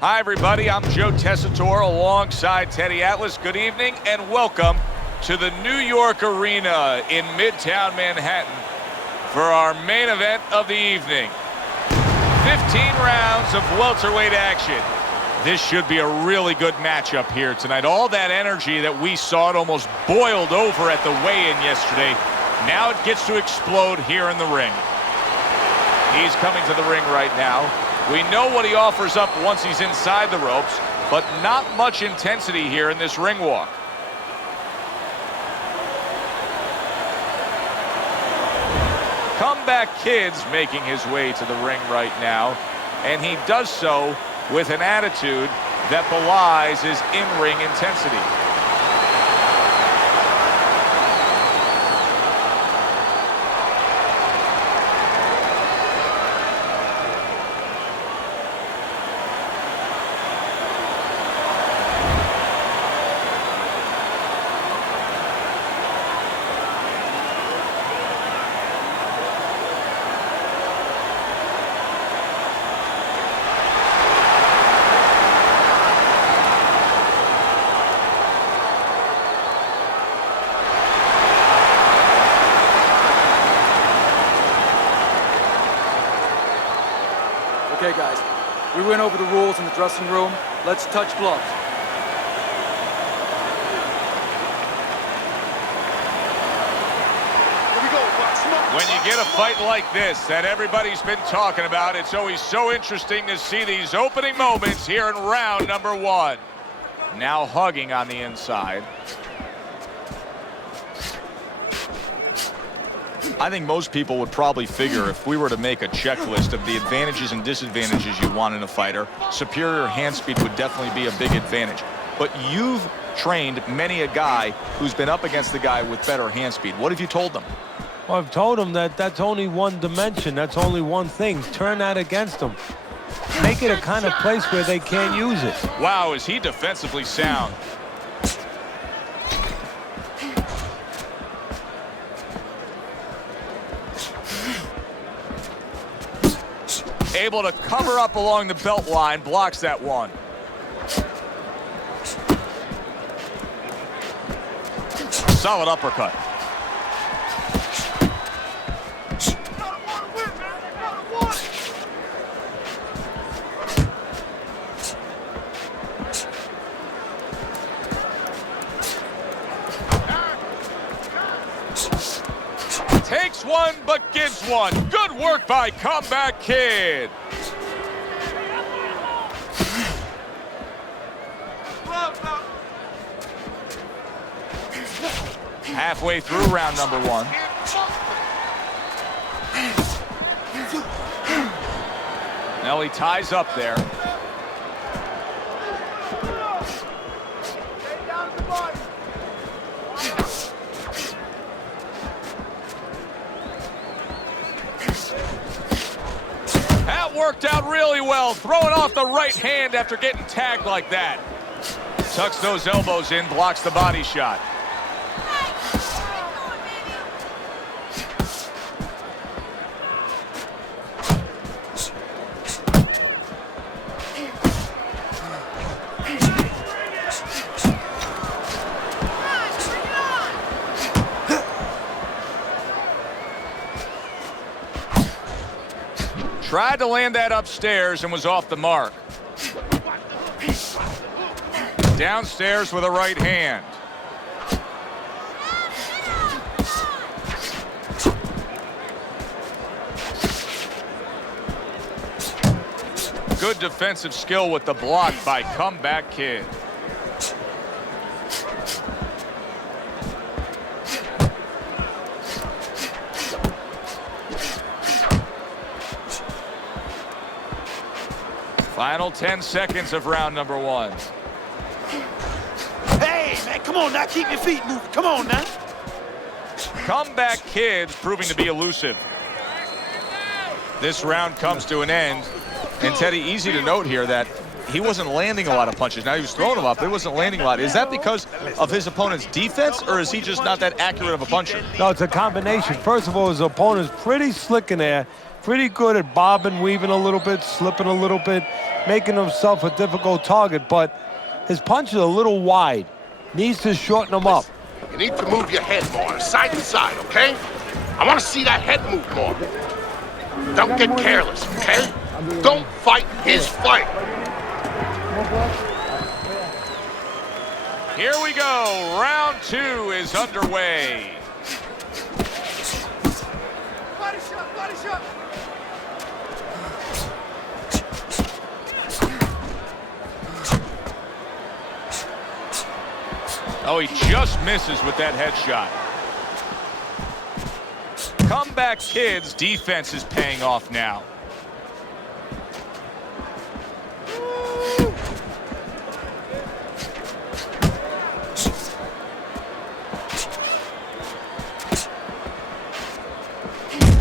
Hi, everybody. I'm Joe Tessitore alongside Teddy Atlas. Good evening and welcome to the New York Arena in Midtown Manhattan for our main event of the evening. 15 rounds of welterweight action. This should be a really good matchup here tonight. All that energy that we saw, it almost boiled over at the weigh-in yesterday. Now it gets to explode here in the ring. He's coming to the ring right now. We know what he offers up once he's inside the ropes, but not much intensity here in this ring walk. Comeback Kid's making his way to the ring right now, and he does so with an attitude that belies his in-ring intensity. Okay, guys, we went over the rules in the dressing room. Let's touch gloves. Here we go. When you get a fight like this that everybody's been talking about, it's always so interesting to see these opening moments here in round number one. Now hugging on the inside. I think most people would probably figure if we were to make a checklist of the advantages and disadvantages you want in a fighter, superior hand speed would definitely be a big advantage. But you've trained many a guy who's been up against the guy with better hand speed. What have you told them? Well, I've told them that that's only one dimension. That's only one thing. Turn that against them. Make it a kind of place where they can't use it. Wow, is he defensively sound. Able to cover up along the belt line, blocks that one. Solid uppercut. Takes one, but gives one. Good work by Comeback Kid. Halfway through round number one. Now he ties up there. That worked out really well, throwing off the right hand after getting tagged like that. Tucks those elbows in, blocks the body shot. Tried to land that upstairs and was off the mark. Downstairs with a right hand. Good defensive skill with the block by Comeback Kid. Final 10 seconds of round number one. Hey, man, come on now. Keep your feet moving. Come on now. Comeback Kid proving to be elusive. This round comes to an end. And Teddy, easy to note here that he wasn't landing a lot of punches. Now he was throwing them up, but he wasn't landing a lot. Is that because of his opponent's defense, or is he just not that accurate of a puncher? No, it's a combination. First of all, his opponent's pretty slick in there pretty good at bobbing, weaving a little bit, slipping a little bit, making himself a difficult target, but his punch is a little wide. Needs to shorten him up. You need to move your head more, side to side, okay? I want to see that head move more. Don't get careless, okay? Don't fight his fight. Here we go. Round 2 is underway. Body shot, body shot. Oh, he just misses with that headshot. Comeback Kid's defense is paying off now.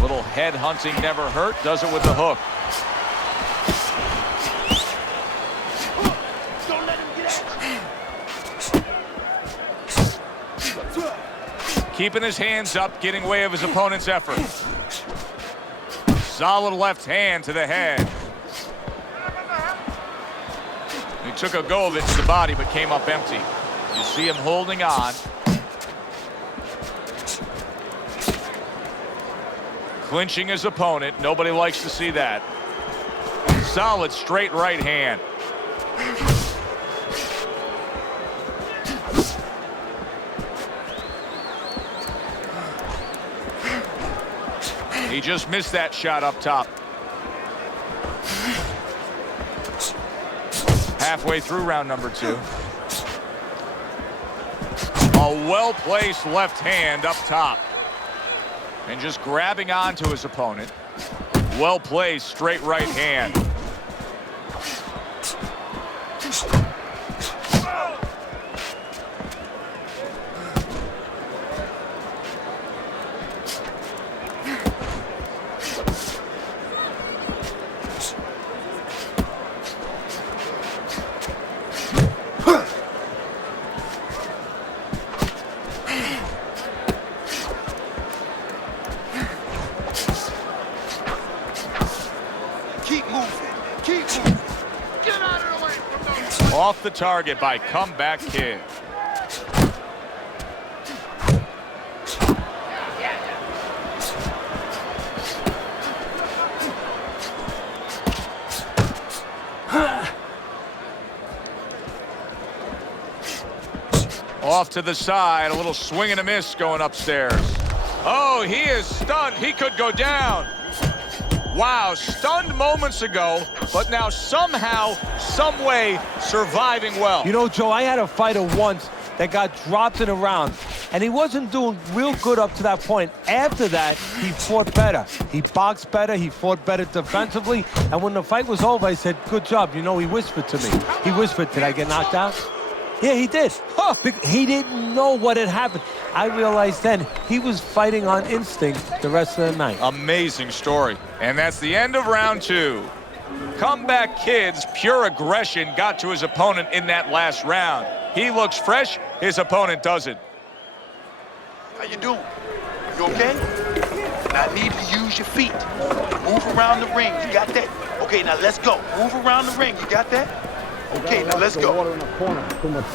Little head hunting never hurt. Does it with the hook. Don't let him get out. Keeping his hands up, getting way of his opponent's effort. Solid left hand to the head. He took a go of it to the body, but came up empty. You see him holding on. Clinching his opponent. Nobody likes to see that. Solid straight right hand. He just missed that shot up top. Halfway through round number 2. A well-placed left hand up top. And just grabbing onto his opponent. Well-placed straight right hand. Off the target by Comeback Kid. Off to the side, a little swing and a miss going upstairs. Oh, he is stunned. He could go down. Wow, stunned moments ago, but now somehow, some way, surviving well. You know, Joe, I had a fighter once that got dropped in a round, and he wasn't doing real good up to that point. After that, he fought better. He boxed better, he fought better defensively, and when the fight was over, I said, good job. You know, he whispered to me. He whispered, did I get knocked out? Yeah, he did. Huh. He didn't know what had happened. I realized then he was fighting on instinct the rest of the night. Amazing story. And that's the end of round 2. Comeback Kid's pure aggression got to his opponent in that last round. He looks fresh, his opponent doesn't. How you doing? You okay? Now I need you to use your feet. Move around the ring. You got that? Okay, now let's go. Move around the ring. You got that? Okay, now let's go. Water in the corner. Too much.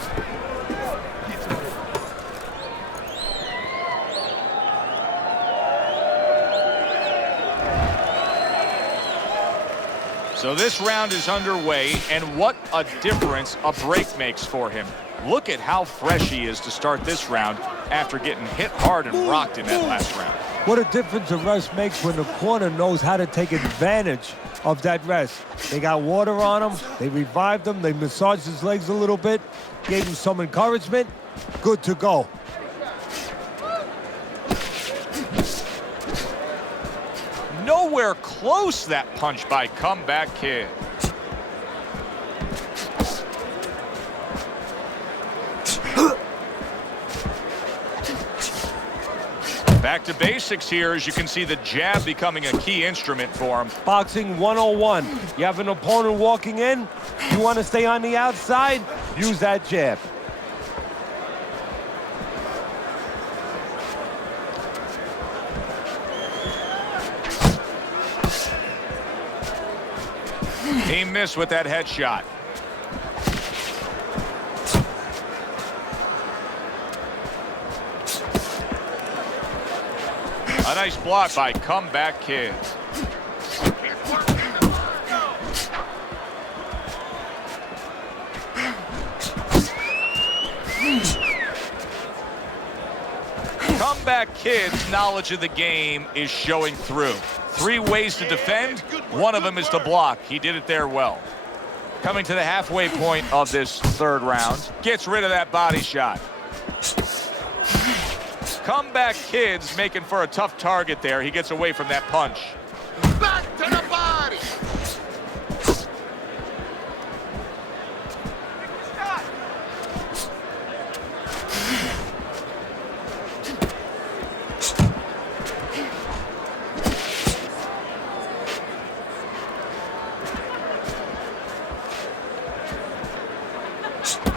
So this round is underway, and what a difference a break makes for him. Look at how fresh he is to start this round after getting hit hard and rocked in that last round. What a difference a rest makes when the corner knows how to take advantage of that rest. They got water on him, they revived him, they massaged his legs a little bit, gave him some encouragement, good to go. Nowhere close, that punch by Comeback Kid. Back to basics here, as you can see the jab becoming a key instrument for him. Boxing 101. You have an opponent walking in, you want to stay on the outside, use that jab. He missed with that headshot. A nice block by Comeback Kids. Comeback Kids' knowledge of the game is showing through. 3 ways to defend. One of them is to block. He did it there well. Coming to the halfway point of this 3rd round. Gets rid of that body shot. Comeback Kids making for a tough target there. He gets away from that punch. Back to the body.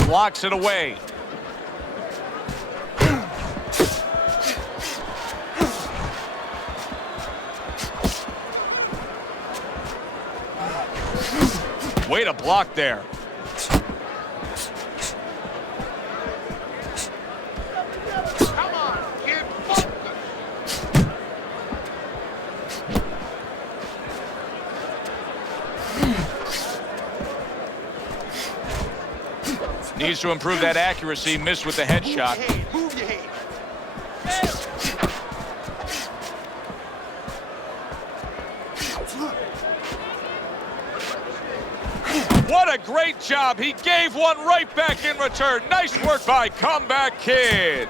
Blocks it away. Way to block there. Come on, kid. Focus. Needs to improve that accuracy. Missed with the headshot. Move your head. What a great job. He gave one right back in return. Nice work by Comeback Kid.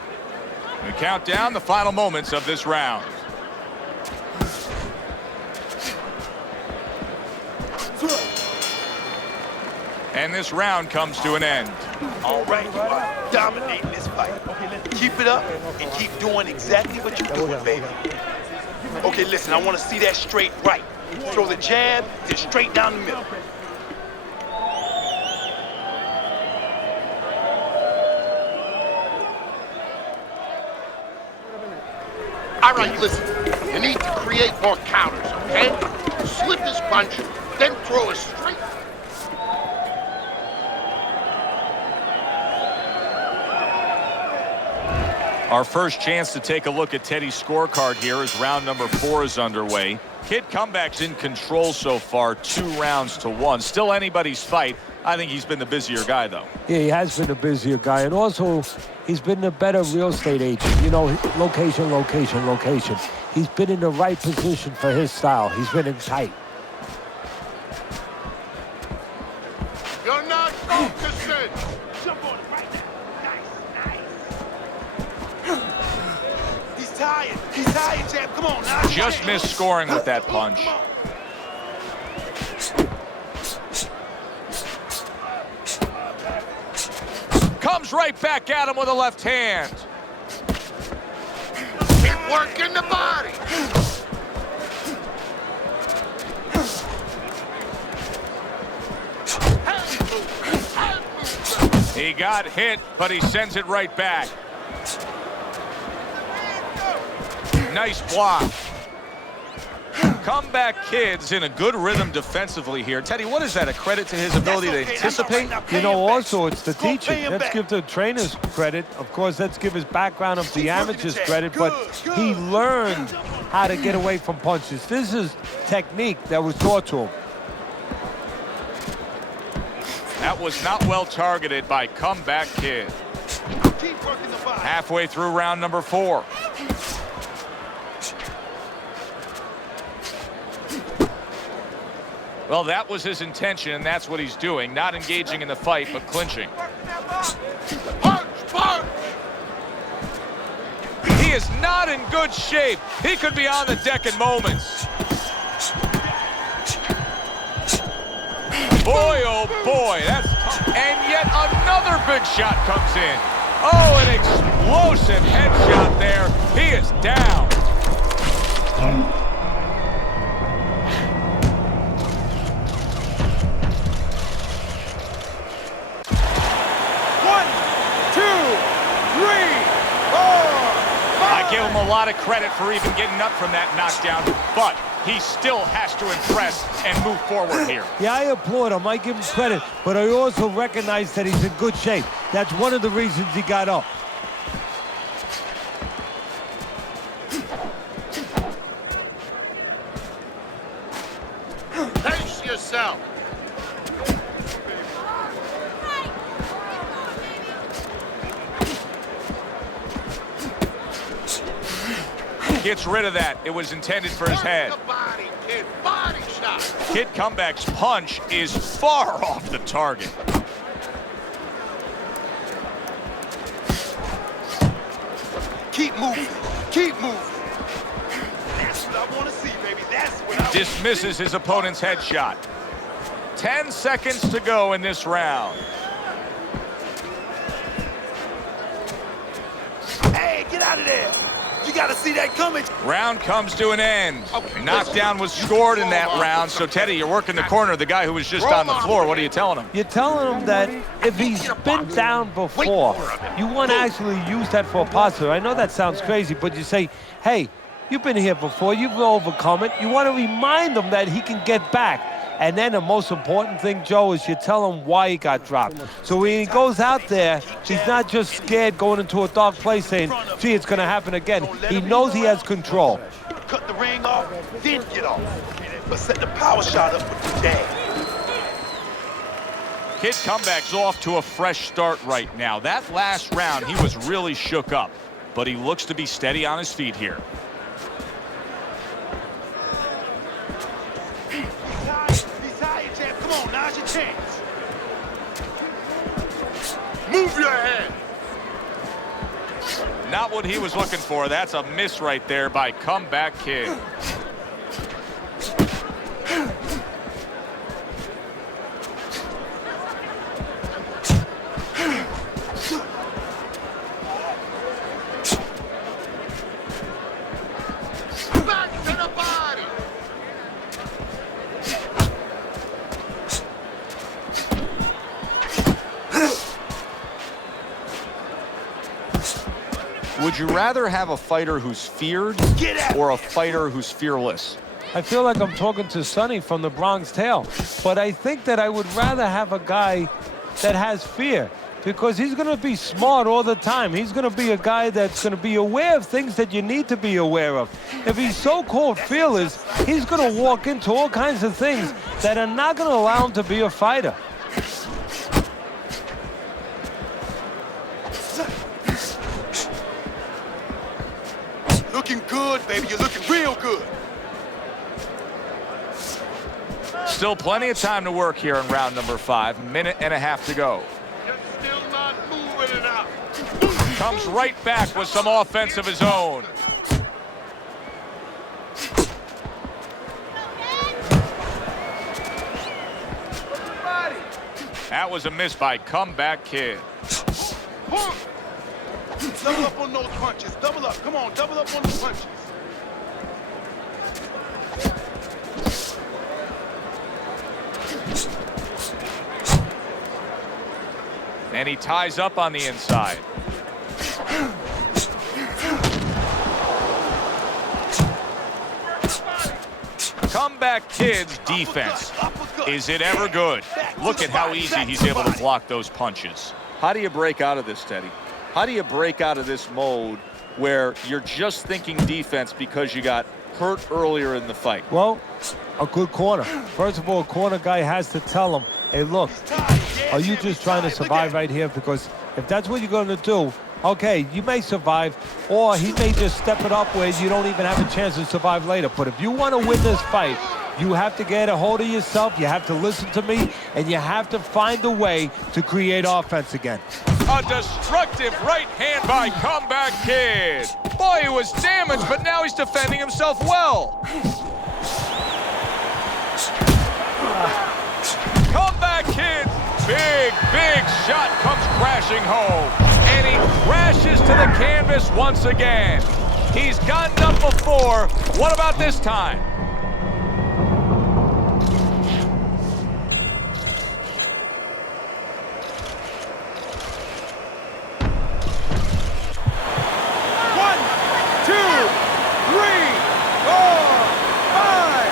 We count down the final moments of this round. And this round comes to an end. All right, you are dominating this fight. Keep it up and keep doing exactly what you're doing, baby. Okay, listen, I want to see that straight right. Throw the jab, then straight down the middle. All right, listen. You need to create more counters, okay? Slip his punch, then throw a straight. Our first chance to take a look at Teddy's scorecard here as round number 4 is underway. Kid Comeback's in control so far, 2 rounds to 1. Still anybody's fight. I think he's been the busier guy, though. Yeah, he has been a busier guy, and also he's been a better real estate agent. You know, location, location, location. He's been in the right position for his style. He's been in tight. You're not focusing. Jump on it right now. Nice. He's tired. He's tired, champ. Come on now. Just missed scoring with that punch. Come on. Comes right back at him with a left hand. Keep working the body. He got hit, but he sends it right back. Nice block. Comeback Kid's in a good rhythm defensively here. Teddy, what is that? A credit to his ability to anticipate? You know, also, it's the teaching. Let's give the trainers credit. Of course, let's give his background of the amateurs credit, but he learned how to get away from punches. This is technique that was taught to him. That was not well targeted by Comeback Kid. Keep working the body. Halfway through round number 4. Well, that was his intention, and that's what he's doing. Not engaging in the fight, but clinching. Punch, punch. He is not in good shape. He could be on the deck in moments. Boy, oh boy, that's tough. And yet another big shot comes in. Oh, an explosive headshot there. He is down. I give him a lot of credit for even getting up from that knockdown, but he still has to impress and move forward here. Yeah, I applaud him. I give him credit. But I also recognize that he's in good shape. That's one of the reasons he got up. Pace yourself. Gets rid of that. It was intended for his head. The body, kid. Body shot. Kid Comeback's punch is far off the target. Keep moving. Keep moving. That's what I want to see, baby. That's what I Dismisses his opponent's headshot. 10 seconds to go in this round. Hey, get out of there. You got to see that coming. Round comes to an end. Knockdown was scored in that round. So, Teddy, you're working the corner, the guy who was just on the floor. What are you telling him? You're telling him that if he's been down before, you want to actually use that for a positive. I know that sounds crazy, but you say, hey, you've been here before. You've overcome it. You want to remind him that he can get back. And then the most important thing, Joe, is you tell him why he got dropped. So when he goes out there, he's not just scared going into a dark place saying, gee, it's going to happen again. He knows he has control. Cut the ring off, then get off. But set the power shot up with the jab. Kid Comeback's off to a fresh start right now. That last round, he was really shook up. But he looks to be steady on his feet here. Come on, now's your chance. Move your head. Not what he was looking for. That's a miss right there by Comeback Kid. Back to the body. Would you rather have a fighter who's feared or a fighter who's fearless? I feel like I'm talking to Sonny from the Bronx Tale. But I think that I would rather have a guy that has fear, because he's going to be smart all the time. He's going to be a guy that's going to be aware of things that you need to be aware of. If he's so-called fearless, he's going to walk into all kinds of things that are not going to allow him to be a fighter. Looking good, baby. You're looking real good. Still plenty of time to work here in round number 5. Minute and a half to go. You're still not moving enough. Comes right back with some offense of his own. That was a miss by Comeback Kid. Double up on those punches. Double up. Come on, double up on those punches. And he ties up on the inside. Comeback Kid's defense. Is it ever good? Look at how easy he's able to block those punches. How do you break out of this, Teddy? How do you break out of this mode where you're just thinking defense because you got hurt earlier in the fight? Well, a good corner. First of all, a corner guy has to tell him, hey, look, are you just trying to survive right here? Because if that's what you're going to do, okay, you may survive, or he may just step it up where you don't even have a chance to survive later. But if you want to win this fight, you have to get a hold of yourself, you have to listen to me, and you have to find a way to create offense again. A destructive right hand by Comeback Kid. Boy, he was damaged, but now he's defending himself well. Comeback Kid, big shot comes crashing home. And he crashes to the canvas once again. He's gotten up before. What about this time? One, two, three, four, five.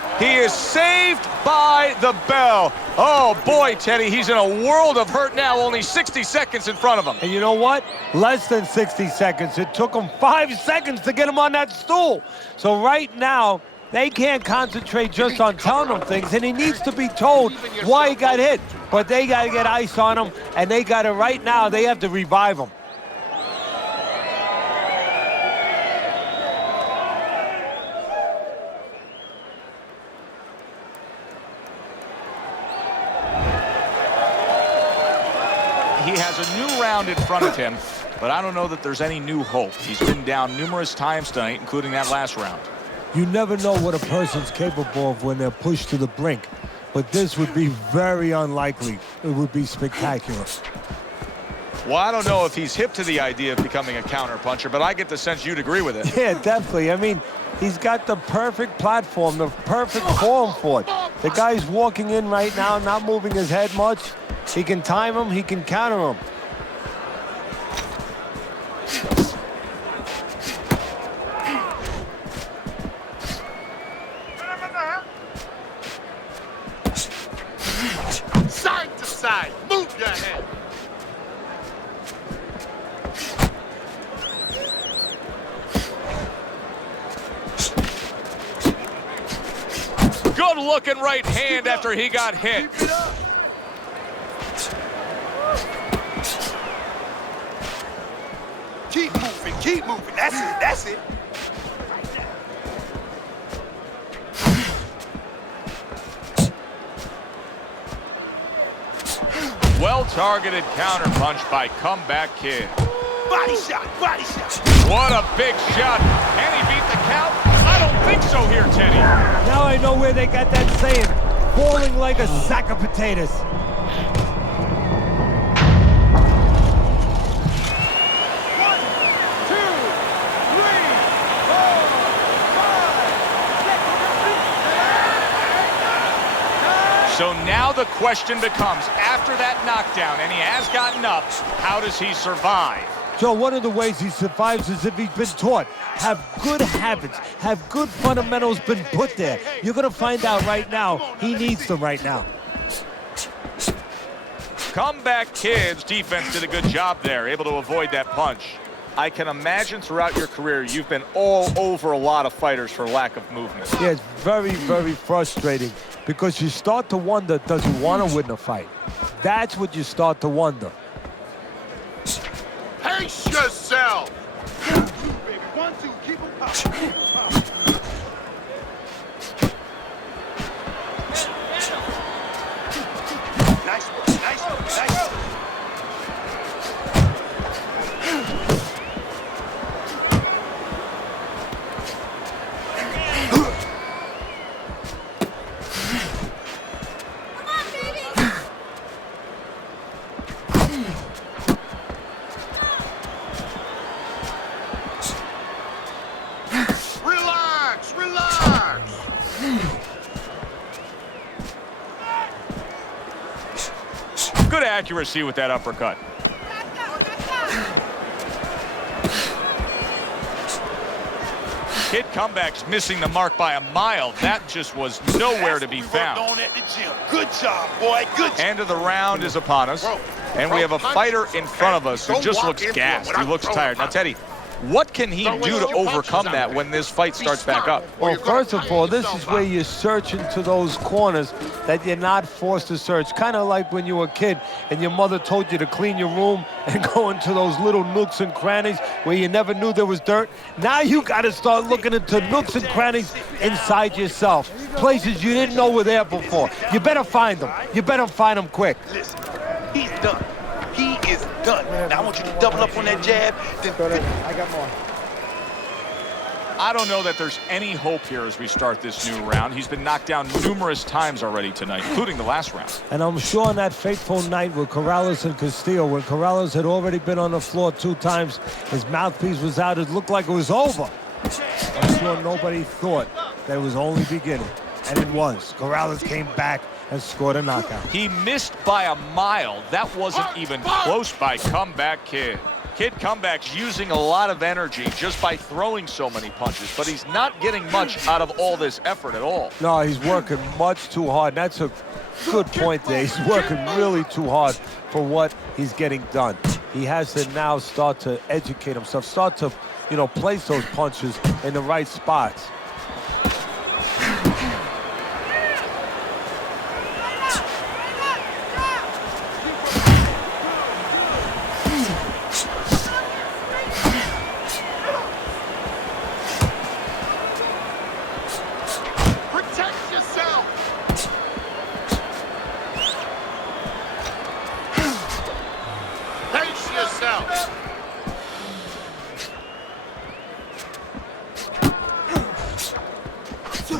go. He is saved by the bell. Oh, boy, Teddy, he's in a world of hurt now. Only 60 seconds in front of him. And you know what? Less than 60 seconds. It took him 5 seconds to get him on that stool. So right now, they can't concentrate just on telling him things, and he needs to be told why he got hit. But they got to get ice on him, and they got to, right now, they have to revive him. He has a new round in front of him, but I don't know that there's any new hope. He's been down numerous times tonight, including that last round. You never know what a person's capable of when they're pushed to the brink, but this would be very unlikely. It would be spectacular. Well, I don't know if he's hip to the idea of becoming a counterpuncher, but I get the sense you'd agree with it. Yeah, definitely. I mean, he's got the perfect platform, the perfect form for it. The guy's walking in right now, not moving his head much. He can time him, he can counter him. Side to side. Move your head. Good looking right hand after he got hit. Keep moving, keep moving. That's it, that's it. Well-targeted counterpunch by Comeback Kid. Body shot, body shot. What a big shot. Can he beat the count? I don't think so here, Teddy. Now I know where they got that saying, falling like a sack of potatoes. So now the question becomes, after that knockdown, and he has gotten up, how does he survive? Joe, one of the ways he survives is if he's been taught. Have good habits, have good fundamentals been put there. You're going to find out right now, he needs them right now. Comeback Kid's defense did a good job there, able to avoid that punch. I can imagine throughout your career you've been all over a lot of fighters for lack of movement. Yeah, it's very, very frustrating because you start to wonder, does he want to win the fight? That's what you start to wonder. Pace yourself. 1, 2, baby. 1, 2. Keep him popping. Nice work, nice work, nice work. Relax, relax. Good accuracy with that uppercut. Kid Comeback's missing the mark by a mile. That just was nowhere to be found. On at the gym. Good job, boy. Good job. End of the round is upon us, and we have a fighter in front of us who just looks gassed. He looks tired. Now, Teddy, what can he do to overcome that when this fight starts back up? Well, first of all, this is where you search into those corners that you're not forced to search. Kind of like when you were a kid and your mother told you to clean your room and go into those little nooks and crannies where you never knew there was dirt. Now you got to start looking into nooks and crannies inside yourself, places you didn't know were there before. You better find them. You better find them quick. Listen, he's done. He is done. Now I want you to double up on that jab. I got more. I don't know that there's any hope here as we start this new round. He's been knocked down numerous times already tonight, including the last round. And I'm sure on that fateful night with Corrales and Castillo, when Corrales had already been on the floor 2 times, his mouthpiece was out, it looked like it was over. I'm sure nobody thought that it was only beginning. And it was. Corrales came back and scored a knockout. He missed by a mile. That wasn't even close by Comeback Kid. Kid Comeback's using a lot of energy just by throwing so many punches, but he's not getting much out of all this effort at all. No, he's working much too hard. And that's a good point there. He's working really too hard for what he's getting done. He has to now start to educate himself, start to, place those punches in the right spots.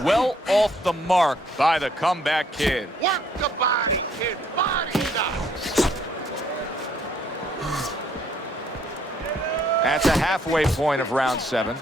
Well off the mark by the Comeback Kid. Work the body, kid. Body stuff. That's a halfway point of round 7.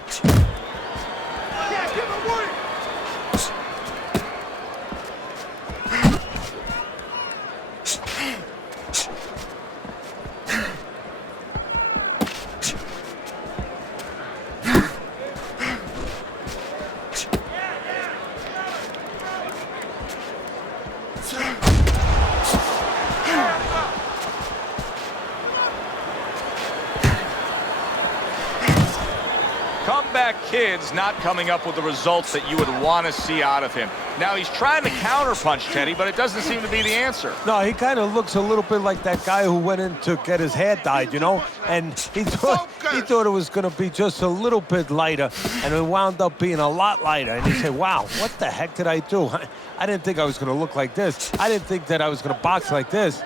Comeback Kid's not coming up with the results that you would want to see out of him. Now he's trying to counterpunch Teddy, but it doesn't seem to be the answer. No, he kind of looks a little bit like that guy who went in to get his hair dyed, and he thought it was going to be just a little bit lighter, and it wound up being a lot lighter. And he said, wow, what the heck did I do? I didn't think I was going to look like this. I didn't think that I was going to box like this.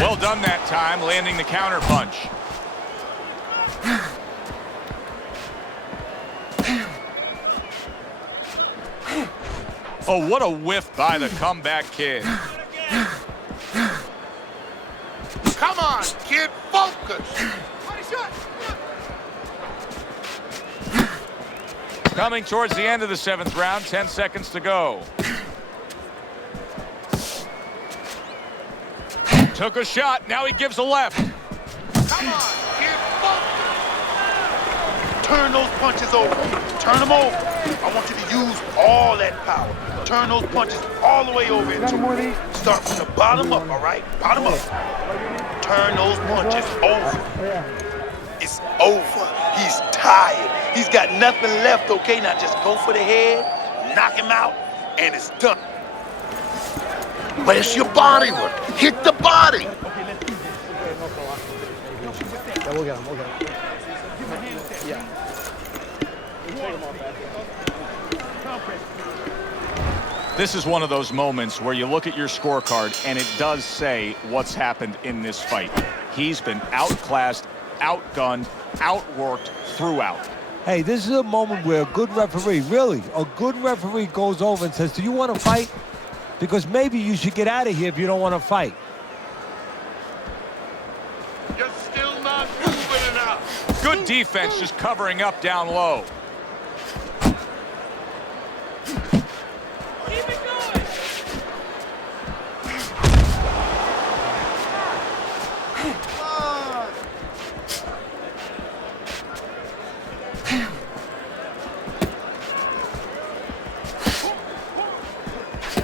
Well done that time, landing the counter punch. Oh, what a whiff by the Comeback Kid. Come on, kid, focus. Coming towards the end of the 7th round, 10 seconds to go. Took a shot, now he gives a left. Come on, kid, focus. Turn those punches over. Turn them over. I want you to use all that power. Turn those punches all the way over into it. Start from the bottom up, all right? Bottom up. Turn those punches over. It's over. He's tired. He's got nothing left, okay? Now just go for the head, knock him out, and it's done. But it's your body work. Hit the body. We'll get him. Yeah. This is one of those moments where you look at your scorecard and it does say what's happened in this fight. He's been outclassed, outgunned, outworked throughout. Hey, this is a moment where a good referee, really, a good referee goes over and says, do you want to fight? Because maybe you should get out of here if you don't want to fight. You're still not moving enough. Good defense, just covering up down low. Keep it going.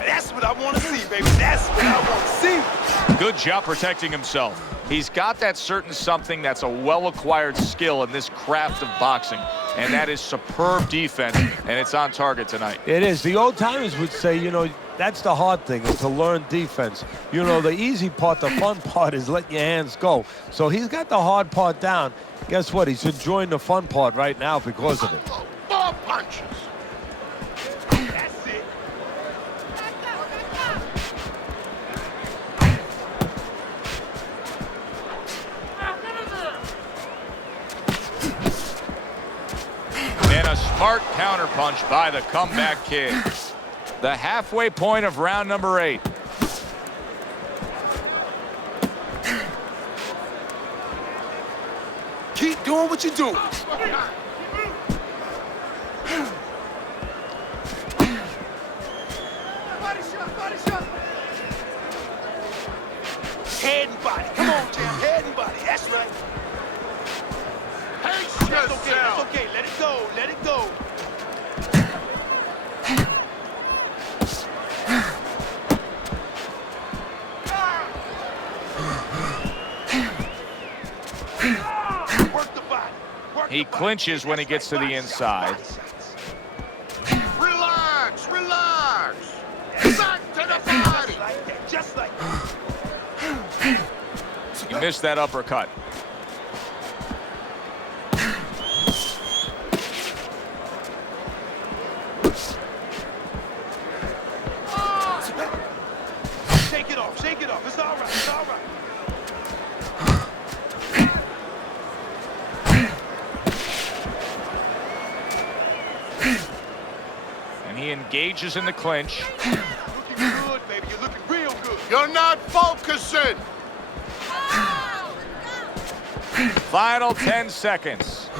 That's what I want to see, baby. That's what I want to see. Good job protecting himself. He's got that certain something that's a well-acquired skill in this craft of boxing, and that is superb defense, and it's on target tonight. It is. The old timers would say, that's the hard thing, is to learn defense. The easy part, the fun part is letting your hands go. So he's got the hard part down. Guess what? He's enjoying the fun part right now because of it. More punches. That's it. And a smart counterpunch by the Comeback Kid. The halfway point of round number 8. Keep doing what you're doing. Body shot, body shot. Head and body. Come on, champ. Head and body. That's right. Pace That's yourself. okay. That's okay. Let it go. Let it go. Work the body. Work He the body. clinches when he gets to the inside. Relax, relax. Back to the body. Just like that. Just like that. He missed that uppercut. Shake it off. Shake it off. It's all right. It's all right. And he engages in the clinch. Looking good, baby. You're looking real good. You're not focusing. Final 10 seconds.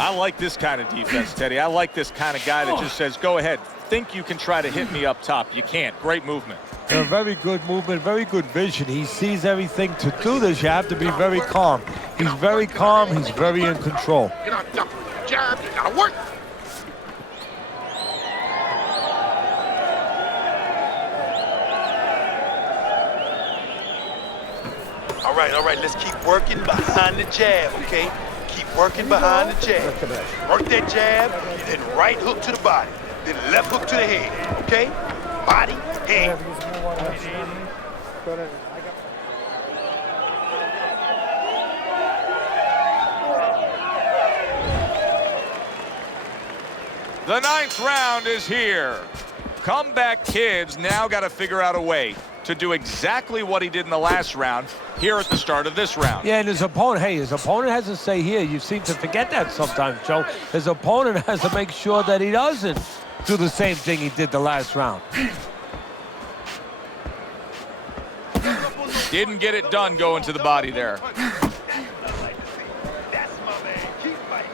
I like this kind of defense, Teddy. I like this kind of guy that just says, go ahead. Think you can try to hit me up top. You can't. Great movement. A very good movement, very good vision. He sees everything. To do this, you have to be very calm. He's very calm. He's very in control. You're not ducking the jab. You gotta work. All right, let's keep working behind the jab, okay? Keep working behind the jab. Work that jab, then right hook to the body, then left hook to the head, okay? Body, head. The 9th round is here. Comeback Kid's now got to figure out a way to do exactly what he did in the last round here at the start of this round. Yeah, and his opponent has to say here. You seem to forget that sometimes, Joe. His opponent has to make sure that he doesn't do the same thing he did the last round. Didn't get it done going to the body there. That's my man. Keep fighting.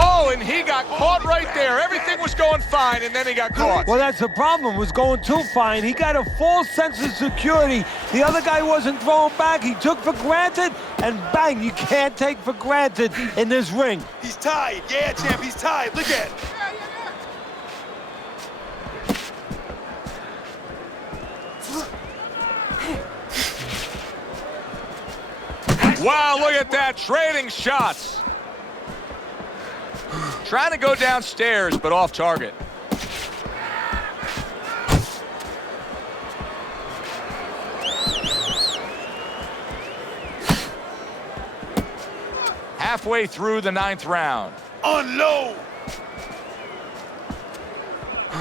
Oh, and he got caught right there. Everything was going fine, and then he got caught. Well, that's the problem. Was going too fine. He got a false sense of security. The other guy wasn't throwing back. He took for granted, and bang, you can't take for granted in this ring. He's tired. Yeah, champ, he's tired. Look at him. Wow, look at that. Trading shots. Trying to go downstairs, but off target. Halfway through the 9th round. Unload.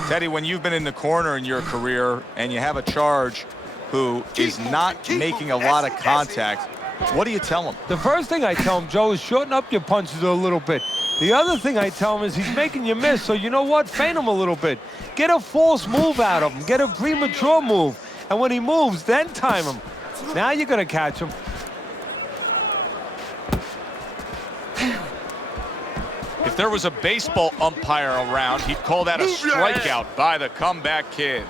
Teddy, when you've been in the corner in your career and you have a charge who is not making a lot of contact, what do you tell him? The first thing I tell him, Joe, is shorten up your punches a little bit. The other thing I tell him is he's making you miss, so you know what? Feint him a little bit. Get a false move out of him. Get a premature move. And when he moves, then time him. Now you're going to catch him. If there was a baseball umpire around, he'd call that a strikeout by the Comeback Kid.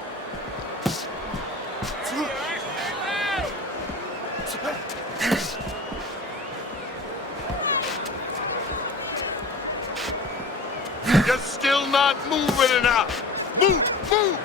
You're still not moving enough. Move, move.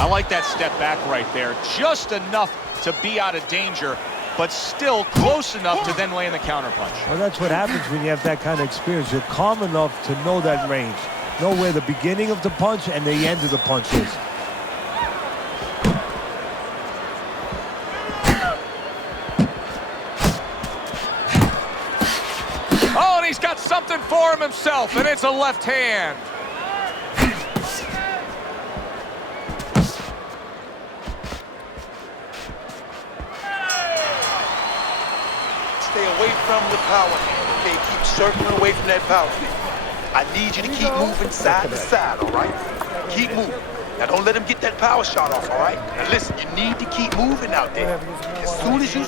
I like that step back right there. Just enough to be out of danger, but still close enough to then land the counterpunch. Well, that's what happens when you have that kind of experience. You're calm enough to know that range. Know where the beginning of the punch and the end of the punch is. Oh, and he's got something for him himself, and it's a left hand. Stay away from the power hand, okay? Keep circling away from that power hand. I need you to keep moving side to side, all right? Keep moving. Now, don't let him get that power shot off, all right? Now, listen, you need to keep moving out there. As soon as you...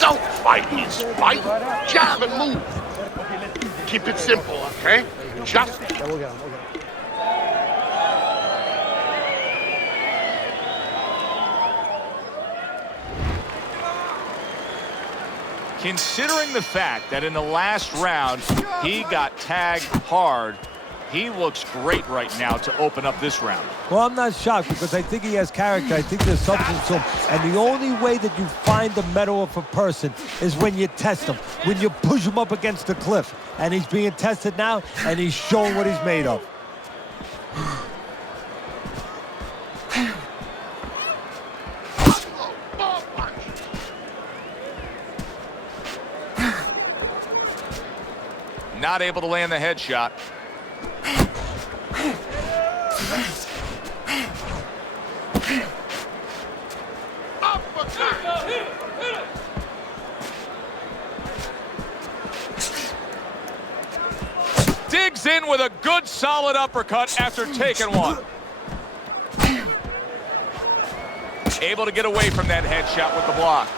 Don't fight his fight. Jab and move. Keep it simple, okay? Just... Considering the fact that in the last round he got tagged hard, he looks great right now to open up this round. Well, I'm not shocked because I think he has character. I think there's substance to him. And the only way that you find the mettle of a person is when you test him, when you push him up against the cliff. And he's being tested now, and he's showing what he's made of. Not able to land the headshot. Digs in with a good solid uppercut after taking one. Able to get away from that headshot with the block.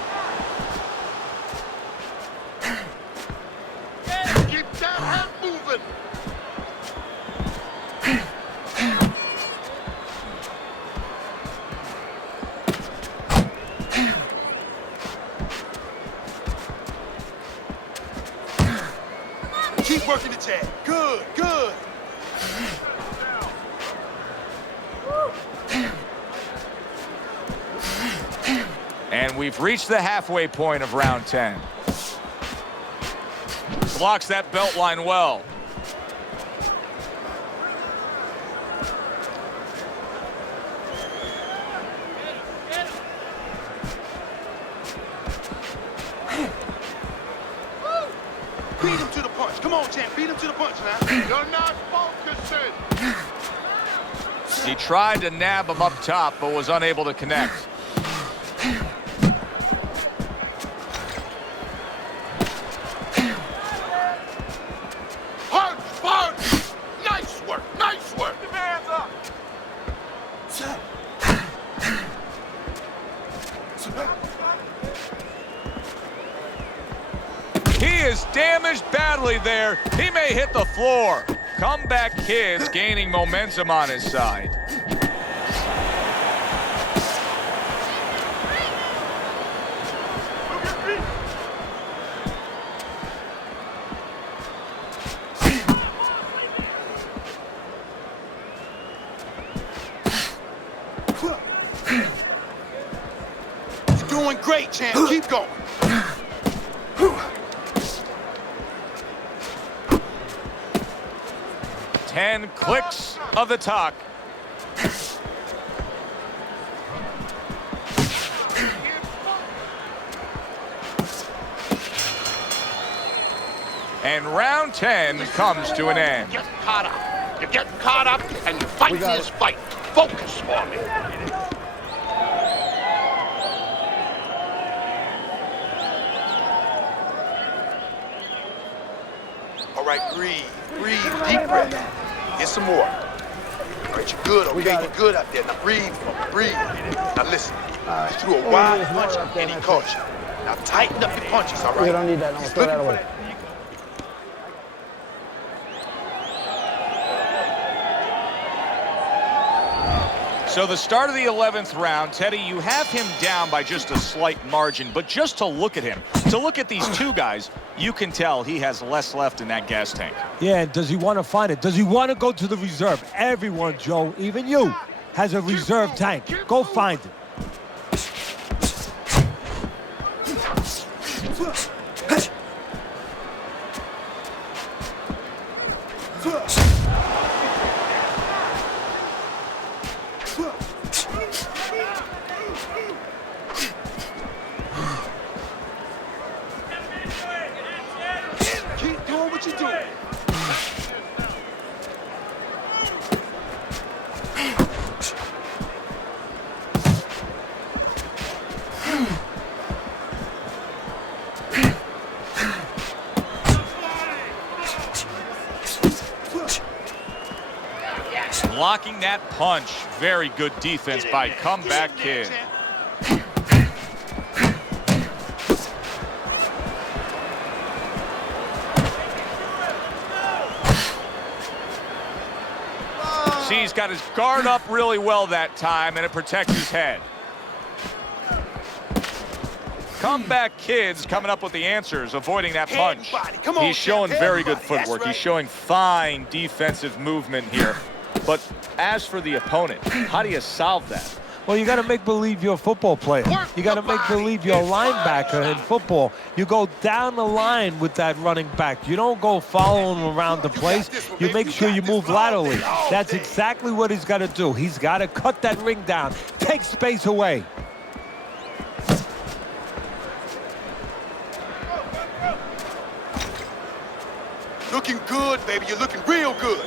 Keep that head moving. Keep working the jab. Good, good. And we've reached the halfway point of round 10. Blocks that belt line well. Beat him to the punch. Come on, champ. Beat him to the punch now. You're not focusing. He tried to nab him up top, but was unable to connect. Punch, punch. Nice work, nice work. Hands up. He is damaged badly there. He may hit the floor. Comeback Kid's gaining momentum on his side. You're doing great, champ. Keep going. Ten clicks of the talk. And round 10 comes to an end. Get caught up. You get caught up and you fight this fight. Focus for me. All right, breathe. Breathe. Deep breath. Get some more. All right, you're good, okay? You're good out there. Now breathe. Breathe. Now listen. You threw a wide punch and he caught you. Now tighten up your punches, all right? We don't need that. No, throw that away. So the start of the 11th round, Teddy, you have him down by just a slight margin, but just to look at him, to look at these two guys, you can tell he has less left in that gas tank. Yeah, and does he want to find it? Does he want to go to the reserve? Everyone, Joe, even you, has a reserve tank. Go find it. Keep doing what you're doing. Blocking that punch. Very good defense by Comeback Kid. See, he's got his guard up really well that time, and it protects his head. Comeback Kid's coming up with the answers, avoiding that punch. He's showing very good footwork. He's showing fine defensive movement here. But as for the opponent, how do you solve that? Well, you got to make believe you're a football player. You got to make believe you're a linebacker in football. You go down the line with that running back. You don't go following him around the place. You make sure you move laterally. That's exactly what he's got to do. He's got to cut that ring down, take space away. Looking good, baby. You're looking real good.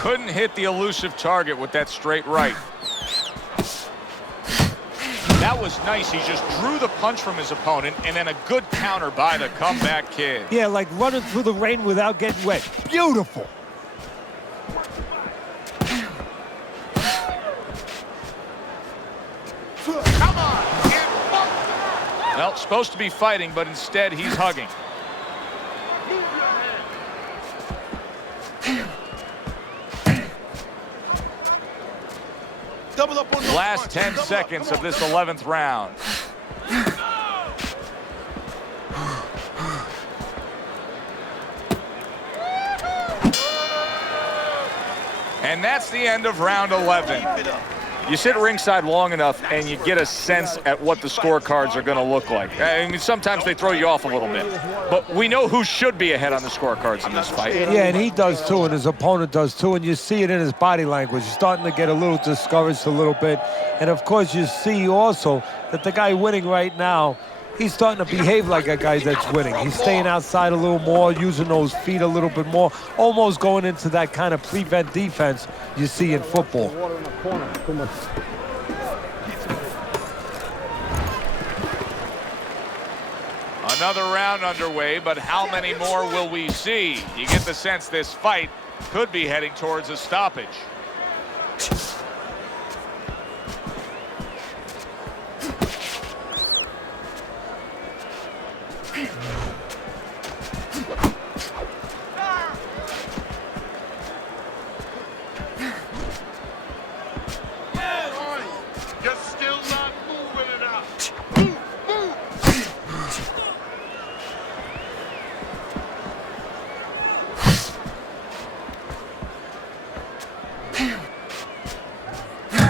Couldn't hit the elusive target with that straight right. That was nice. He just drew the punch from his opponent, and then a good counter by the Comeback Kid. Yeah, like running through the rain without getting wet. Beautiful. Come on, kid. Well, supposed to be fighting, but instead he's hugging. Double up on Last 10 seconds of this 11th round. And that's the end of round 11. You sit ringside long enough and you get a sense at what the scorecards are going to look like. I mean, sometimes they throw you off a little bit. But we know who should be ahead on the scorecards in this fight. Yeah, and he does too, and his opponent does too, and you see it in his body language. He's starting to get a little discouraged a little bit. And of course, you see also that the guy winning right now, he's starting to behave like a guy that's winning. He's staying outside a little more, using those feet a little bit more, almost going into that kind of prevent defense you see in football. Another round underway, but how many more will we see? You get the sense this fight could be heading towards a stoppage. You're still not moving enough. Move.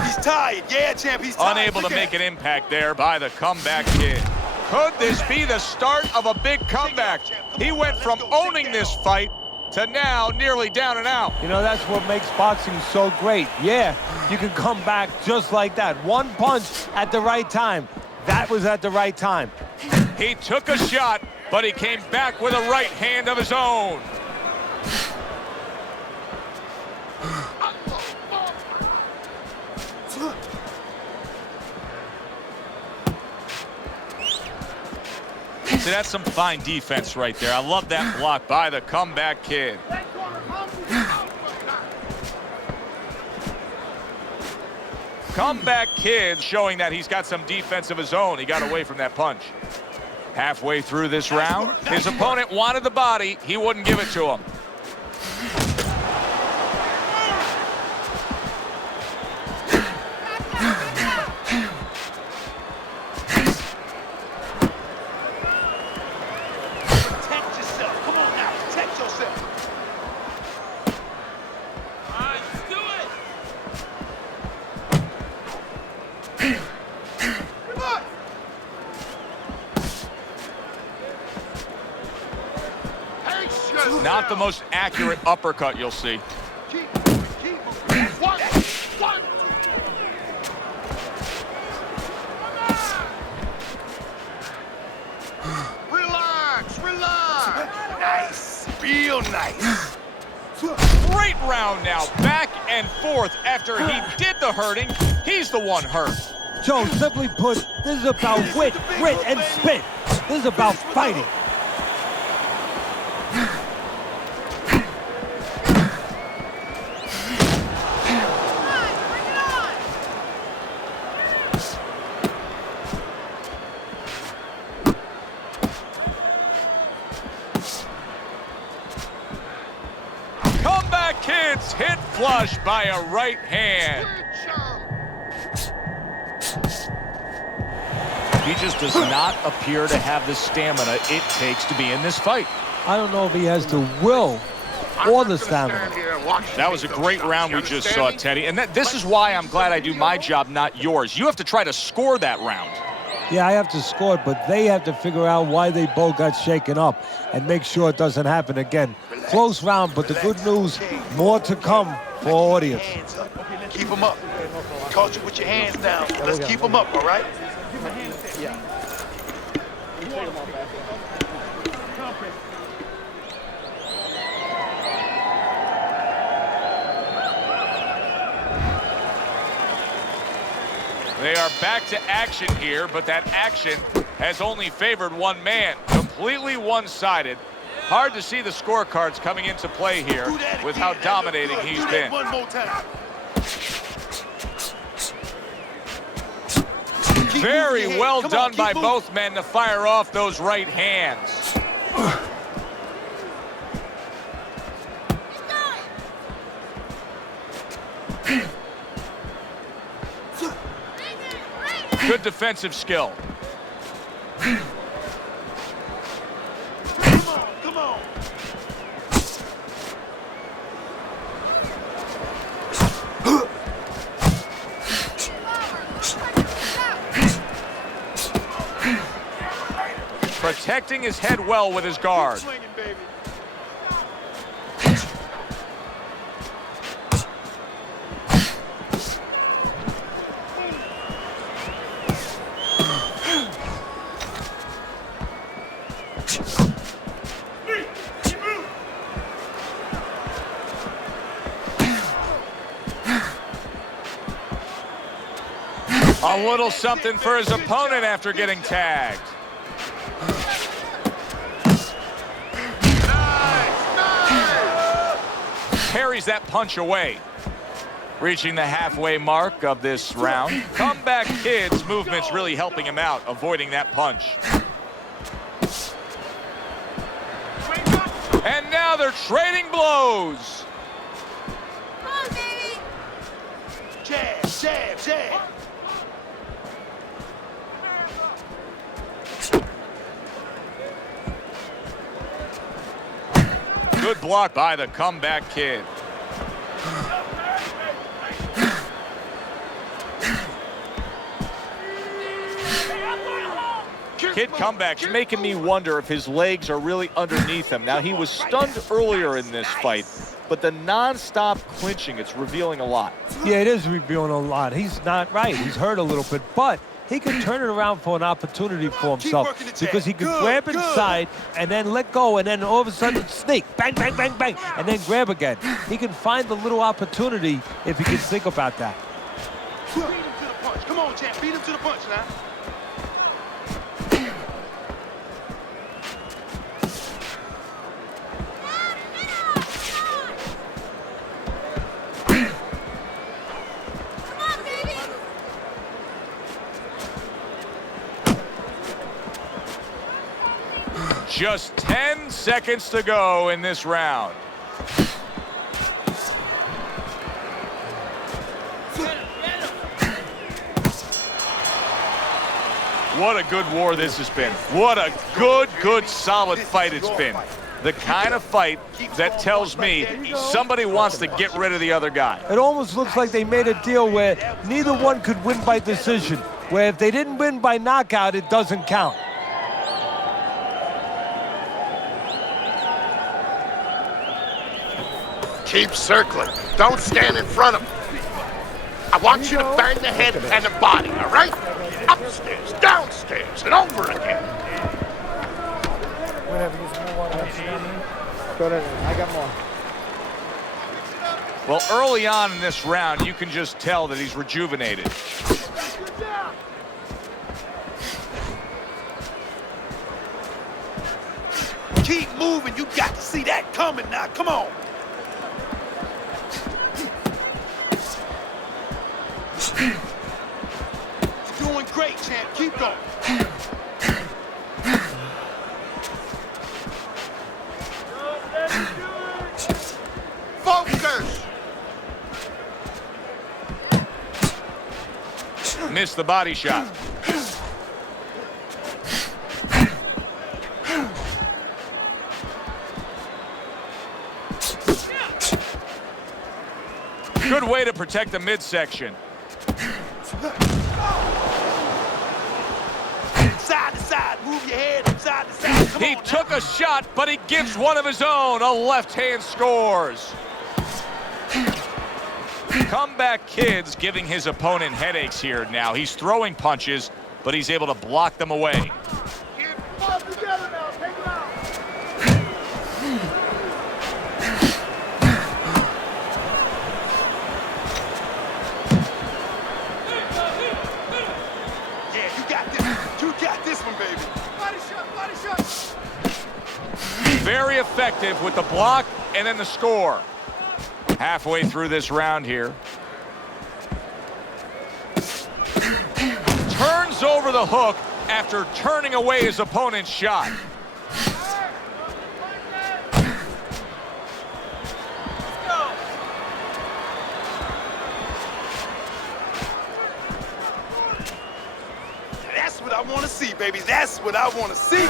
He's tired. Yeah, champ, he's tired. Unable to make an impact there by the Comeback Kid. Could this be the start of a big comeback? He went from owning this fight to now nearly down and out. You know, that's what makes boxing so great. Yeah, you can come back just like that. One punch at the right time. That was at the right time. He took a shot, but he came back with a right hand of his own. See, that's some fine defense right there. I love that block by the Comeback Kid. Comeback Kid showing that he's got some defense of his own. He got away from that punch. Halfway through this round, his opponent wanted the body. He wouldn't give it to him. Protect yourself. Come on now. Protect yourself. All right, let's do it. Come on. Patience. Not the most accurate uppercut you'll see. Keep moving. One. Relax. real nice. Great round now, back and forth. After he did the hurting, he's the one hurt. Joe, simply put, this is about wit, grit, and spit. This is about fighting. Comeback Kids hit flush by a right hand. He just does not appear to have the stamina it takes to be in this fight. I don't know if he has the will or the stamina. That was a great round we just saw, Teddy. And this is why I'm glad I do my job, not yours. You have to try to score that round. Yeah, I have to score it, but they have to figure out why they both got shaken up and make sure it doesn't happen again. Close round, but the good news, more to come for audience. Hands up. Keep them up. Caught you with your hands down. Let's keep them up, all right? They are back to action here, but that action has only favored one man. Completely one-sided. Hard to see the scorecards coming into play here with how dominating he's been. One more time. Very well done by both men to fire off those right hands. Good defensive skill. Come on. Protecting his head well with his guard. Swinging, baby. A little something for his opponent after getting tagged. Parries that punch away. Reaching the halfway mark of this round. Comeback Kid's movement's really helping him out, avoiding that punch. And now they're trading blows. Jab, jab, jab. Good block by the Comeback Kid. Kid Comeback's making me wonder if his legs are really underneath him. Now, he was stunned earlier in this fight, but the non-stop clinching, it's revealing a lot. Yeah, it is revealing a lot. He's not right. He's hurt a little bit, but he can turn it around for an opportunity for himself because he can grab inside and then let go and then all of a sudden sneak, bang, bang, bang, bang, and then grab again. He can find the little opportunity if he can think about that. Beat him to the punch. Come on, champ. Beat him to the punch now. Just 10 seconds to go in this round. What a good war this has been. What a good, solid fight it's been. The kind of fight that tells me somebody wants to get rid of the other guy. It almost looks like they made a deal where neither one could win by decision, where if they didn't win by knockout, it doesn't count. Keep circling. Don't stand in front of him. I want you to bang the head and the body, all right? Upstairs, downstairs, and over again. I got more. Well, early on in this round, you can just tell that he's rejuvenated. Keep moving. You got to see that coming now. Come on. You're doing great, champ. Keep going. Focus! Missed the body shot. Good way to protect the midsection. Side to side. Move your head from side to side. Come He on took now. a shot, but he gives one of his own. A left hand scores. Comeback Kid's giving his opponent headaches here now. He's throwing punches, but he's able to block them away. Yeah, you got this. You got this one, baby. Body shot, body shot. Very effective with the block and then the score. Halfway through this round here. Turns over the hook after turning away his opponent's shot. That's what I want to see, baby. That's what I want to see.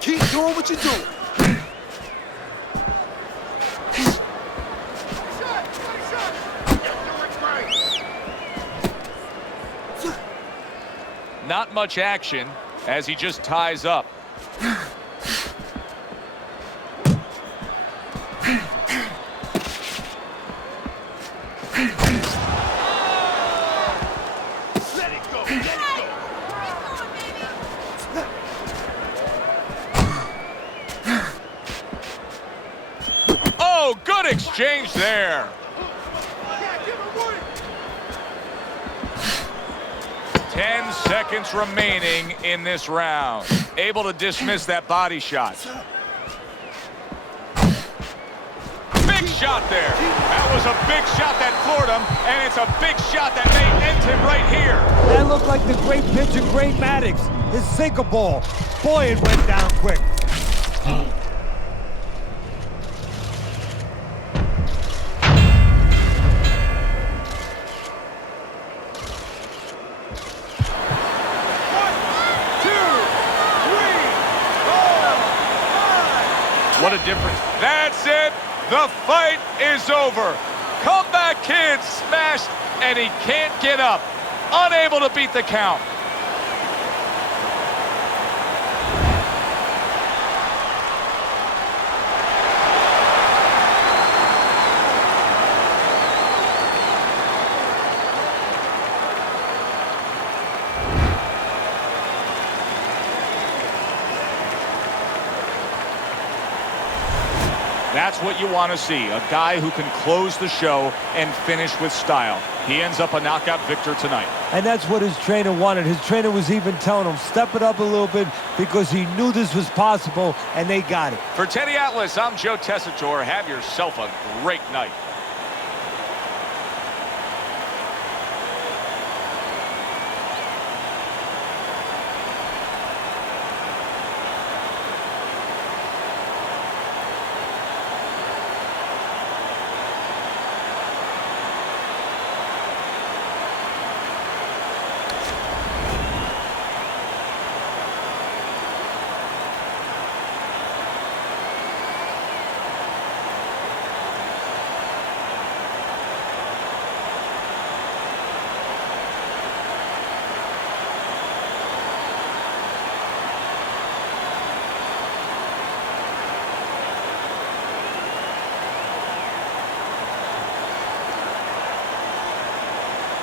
Keep doing what you're doing. Not much action as he just ties up. Let it go. Let it go. Oh, good exchange there. 10 seconds remaining in this round. Able to dismiss that body shot. Big shot there. That was a big shot that floored him, and it's a big shot that may end him right here. That looked like the great pitcher, Great Maddox. His sinker ball. Boy, it went down quick. What a difference. That's it. The fight is over. Comeback Kid smashed, and he can't get up. Unable to beat the count. That's what you want to see, a guy who can close the show and finish with style. He ends up a knockout victor tonight. And that's what his trainer wanted. His trainer was even telling him, step it up a little bit, because he knew this was possible, and they got it. For Teddy Atlas, I'm Joe Tessitore. Have yourself a great night.